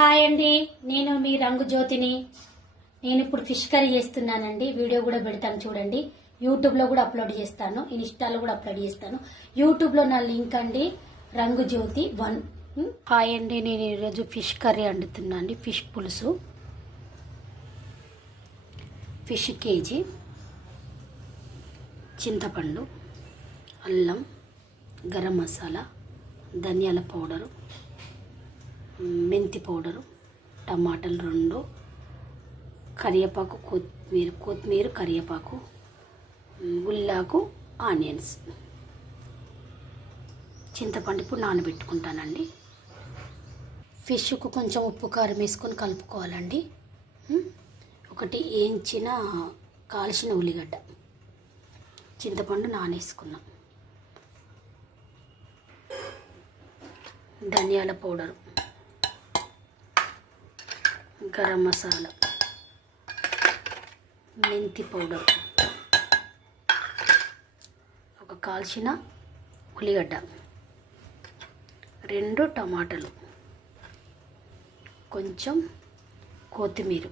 Hi అండి నేను మీ రంగు జ్యోతిని నేను ఇప్పుడు ఫిష్ కర్రీ చేస్తున్నానండి. వీడియో కూడా పెడతాను చూడండి. యూట్యూబ్లో కూడా అప్లోడ్ చేస్తాను. ఇన్స్టాలో కూడా అప్లోడ్ చేస్తాను. యూట్యూబ్లో నా లింక్ అండి రంగు జ్యోతి వన్. హాయ్ అండి నేను ఈరోజు ఫిష్ కర్రీ వండుతున్నా అండి ఫిష్ పులుసు. Fish KG. చింతపండు అల్లం గరం మసాలా ధనియాల పౌడరు. మెంతి పౌడరు టమాటాలు రెండు కరివేపాకు కొత్తిమీర కొత్తిమీర కరివేపాకు ఉల్లాకు ఆనియన్స్. చింతపండు ఇప్పుడు నానబెట్టుకుంటానండి. ఫిష్కు కొంచెం ఉప్పు కారం వేసుకొని కలుపుకోవాలండి. ఒకటి వేయించిన కాల్చిన ఉల్లిగడ్డ. చింతపండు నానేసుకున్నాం. ధనియాల పౌడరు. గరం మసాలా. మెంతి పౌడర్. ఒక కాల్చిన ఉల్లిగడ్డ. రెండు టమాటాలు. కొంచెం కొత్తిమీర.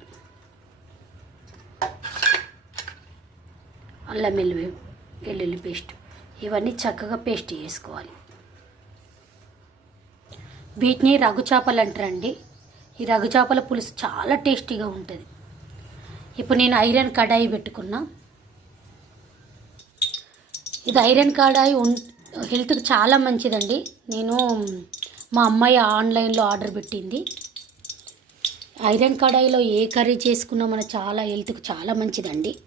అల్లం వెల్లుల్లి వెల్లుల్లి పేస్ట్. ఇవన్నీ చక్కగా పేస్ట్ చేసుకోవాలి. వీటిని రఘు చేపలు అంటారండి. ఈ రఘు పులుసు చాలా టేస్టీగా ఉంటుంది. ఇప్పుడు నేను ఐరన్ కడాయి పెట్టుకున్నా. ఇది ఐరన్ కడాయి ఉన్ హెల్త్కి చాలా మంచిదండి. నేను మా అమ్మాయి ఆన్లైన్లో ఆర్డర్ పెట్టింది. ఐరన్ కడాయిలో ఏ కర్రీ చేసుకున్నా మన చాలా హెల్త్కి చాలా మంచిదండి.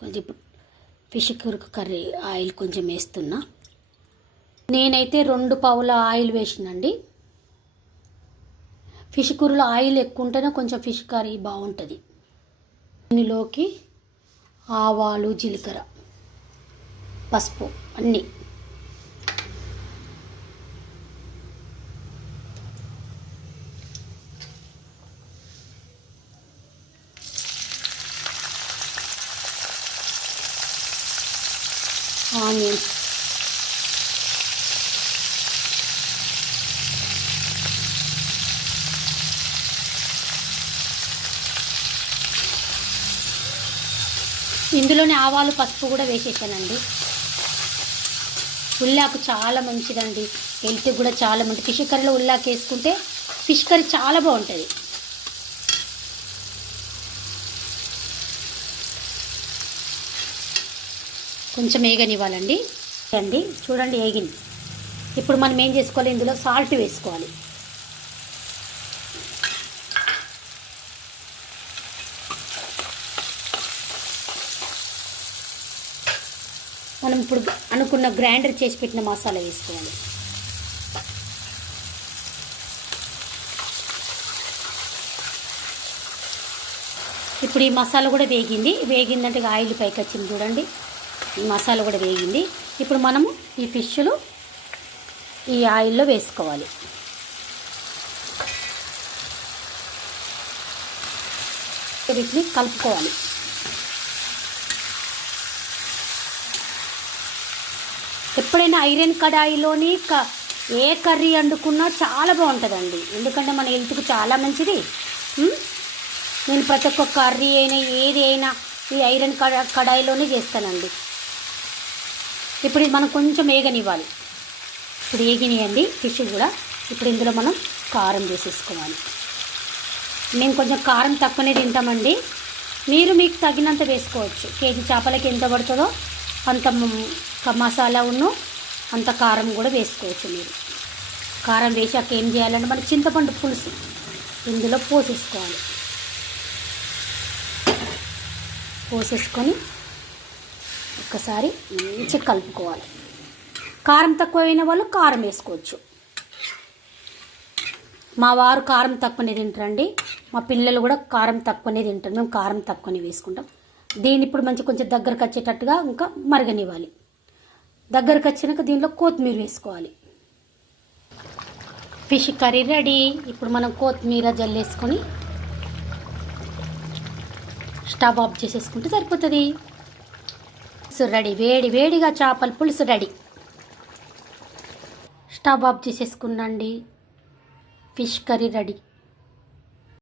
కొంచెం ఫిష్ కురుకు కర్రీ ఆయిల్ కొంచెం వేస్తున్నా. నేనైతే రెండు పావుల ఆయిల్ వేసినండి. ఫిష్ కూరలో ఆయిల్ ఎక్కువ ఉంటేనే కొంచెం ఫిష్ కర్రీ బాగుంటుంది దీనిలోకి ఆవాలు జీలకర్ర పసుపు అన్నీ. ఆనియన్స్. ఇందులోనే ఆవాలు పసుపు కూడా వేసేసానండి. ఉల్లాకు చాలా మంచిదండి. హెల్త్ కూడా చాలా మంచిది ఫిష్ కర్రీలో ఉల్లాకు వేసుకుంటే ఫిష్ కర్రీ చాలా బాగుంటుంది. కొంచెం వేగనివ్వాలండి అండి చూడండి వేగింది ఇప్పుడు మనం ఏం చేసుకోవాలి? ఇందులో సాల్ట్ వేసుకోవాలి. మనం ఇప్పుడు అనుకున్న గ్రైండర్ చేసి పెట్టిన మసాలా వేసుకోవాలి. ఇప్పుడు ఈ మసాలా కూడా వేగింది. వేగిందంటే ఆయిల్ పైకి వచ్చింది చూడండి. ఈ మసాలా కూడా వేగింది. ఇప్పుడు మనము ఈ ఫిష్లు ఈ ఆయిల్లో వేసుకోవాలి. వీటిని కలుపుకోవాలి. ఎప్పుడైనా ఐరన్ కడాయిలోని క ఏ కర్రీ వండుకున్నా చాలా బాగుంటుందండి. ఎందుకంటే మన హెల్త్కి చాలా మంచిది. నేను ప్రతి ఒక్క కర్రీ అయినా ఏది అయినా ఈ ఐరన్ కడా కడాయిలోనే చేస్తానండి. ఇప్పుడు ఇది మనం కొంచెం వేగనివ్వాలి. ఇప్పుడు వేగినాయండి ఫిష్ కూడా. ఇప్పుడు ఇందులో మనం కారం వేసేసుకోవాలి. మేము కొంచెం కారం తక్కువనే తింటామండి. మీరు మీకు తగినంత వేసుకోవచ్చు. కేజీ చేపలకి ఎంత పడుతుందో అంత మసాలా ఉన్ను అంత కారం కూడా వేసుకోవచ్చు మీరు. కారం వేసాక ఏం చేయాలంటే మన చింతపండు పులుసు ఇందులో పోసేసుకోవాలి. పోసేసుకొని ఒక్కసారి మంచిగా కలుపుకోవాలి. కారం తక్కువ అయిన వాళ్ళు కారం వేసుకోవచ్చు. మా వారు కారం తక్కువనే తింటారండి. మా పిల్లలు కూడా కారం తక్కువనే తింటారు. మేము కారం తక్కువనే వేసుకుంటాం. దీన్ని ఇప్పుడు మంచి కొంచెం దగ్గరకు వచ్చేటట్టుగా ఇంకా మరగనివ్వాలి. దగ్గరకు వచ్చినాక దీనిలో కొత్తిమీర వేసుకోవాలి. ఫిష్ కర్రీ రెడీ ఇప్పుడు మనం కొత్తిమీర జల్లేసుకొని స్టవ్ ఆఫ్ చేసేసుకుంటే సరిపోతుంది. పులుసు రెడీ వేడి వేడిగా చేపల పులుసు ready stove off చేసేసుకున్నాండి. Fish curry ready